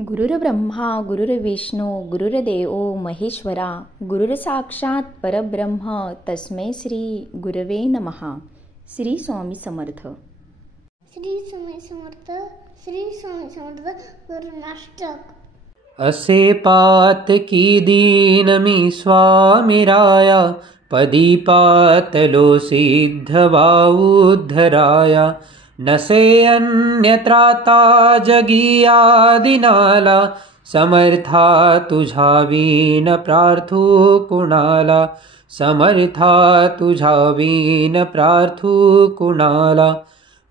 गुरुर्ब्रह्मा गुरुर्विष्णू गुरुर्देव महेश्वरा गुरुर्साक्षात परब्रह्म तस्मै श्री गुरवे नमः. श्री स्वामी समर्थ. श्री स्वामी समर्थ. श्री स्वामी समर्थ. गुरुनाष्टक. असे पातकी दीन मी स्वामी राया, पदी पातलो सिद्धवा उद्धराया. नसे अन्यत्राता जगिया दिनाला, समर्था तुझा वीन प्रार्थू कुणाला. समर्था तुझा वीन प्रार्थू कुणाला.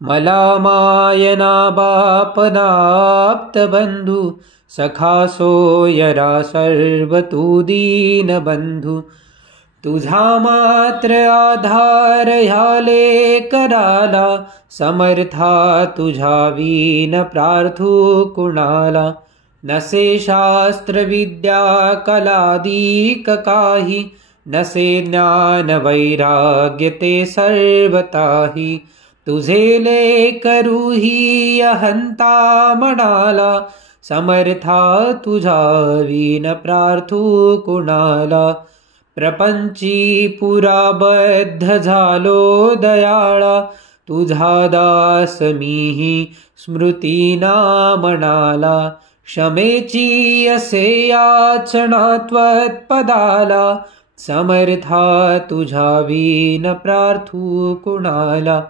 मला मायना बापनाप्त बंधू, सखा सोयरा सर्व तू दीन बंधू. तुझा मात्र आधार ह्याले कराला, समर्था तुझा वीन प्रार्थू कुणाला. नसे शास्त्र विद्या कलादिक काही, नसे ज्ञान वैराग्य ते सर्वताही. तुझे लेकरूही अहंता म्हणाला, समर्था तुझा वीन प्रार्थू कुणाला. प्रपंची पुरा बद्ध झालो दयाळा, तुझा दास मीही स्मृतीना म्हणाला. क्षमेची असे याचना त्वत्पदाला, समर्था तुझा वीन प्रार्थू कुणाला.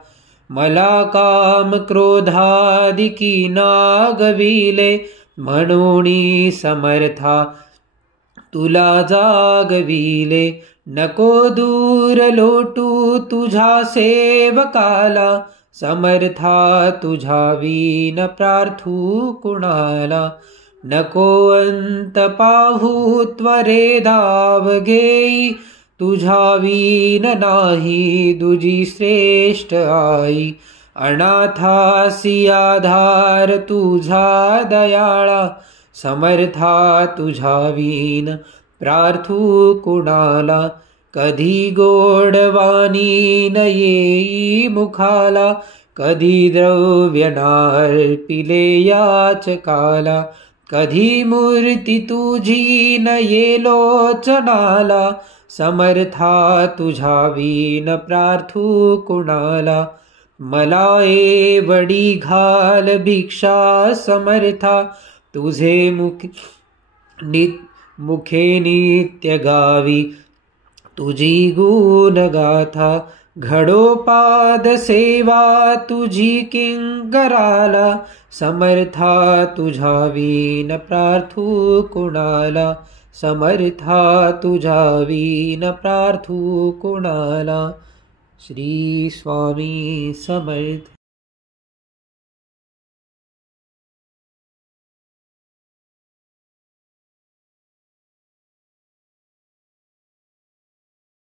मला काम क्रोधादिकी नागविले, म्हणूनी समर्था तुला जागविले. नको दूर लोटू तुझा सेवकाला, समर्था तुझा वीन प्रार्थू कुणाला. नको अंत पाहू त्वरे धाव घेई, तुझा वीन नाही दुजी श्रेष्ठ आई. अनाथासी आधार तुझा दयाळा, समर्था तुझा वीन प्रार्थू कुणाला. कधी गोडवाणी न येई मुखाला, कधी द्रव्य नार्पिले याचकाला. कधी मूर्ती तुझी न ये लोचनाला, समर्था तुझा वीन प्रार्थू कुणाला. मला एवढी घाल भिक्षा समर्था, तुझे मुखे नित्य गावी तुझी गुण गाथा. घडोपाद सेवा तुझी किंकराला, समर्था तुझा वीन प्रार्थू कुणाला. समर्था तुझा वीन प्रार्थू कुणाला. श्री स्वामी समर्थ.